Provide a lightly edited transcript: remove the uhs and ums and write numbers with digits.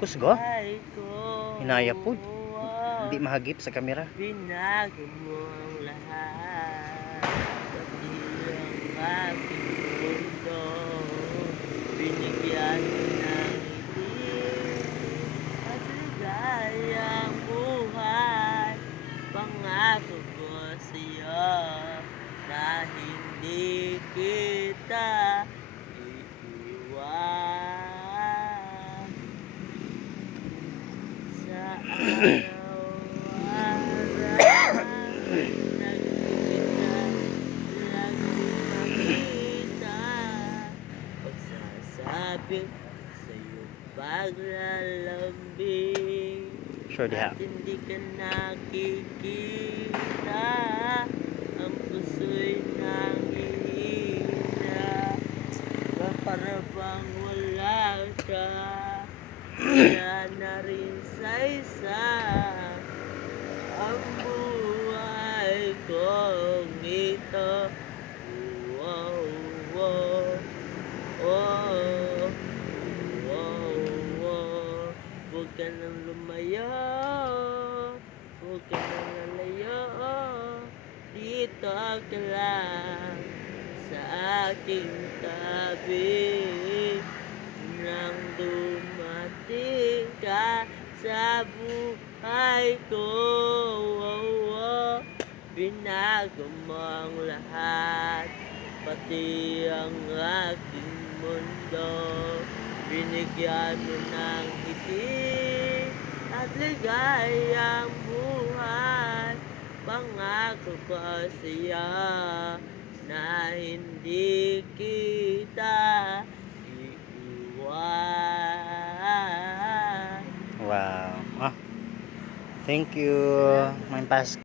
Kusgo? Ay ko. Hinaya po. Hindi mahagip sa kamera. Binago mo ang lahat, pati ang aking mundo. Binigyan mo ng itim at ligayang buhay. Pangako ko sa'yo na hindi kita iiwan. Sa araw-araw nagtitipid lagi makita, pagsasabit sa iyong paglalambing. Sure diha. At hindi ka nakikita, ang puso'y nanghihina. Para bang wala ka, wala na rin sa isa ang buhay kong ito. Wow, wow, wow, wow, wow. Huwag ka nang lumayo, huwag ka nang lalayo, dito ka lang sa aking tabi. Nang dumating ka sa buhay ko, binago mo ang lahat, pati ang aking mundo. Binigyan mo ng ngiti at ligayang buhay. Pangako ko sa'yo na hindi kita iiwan. Wow. Ah, thank you. May pas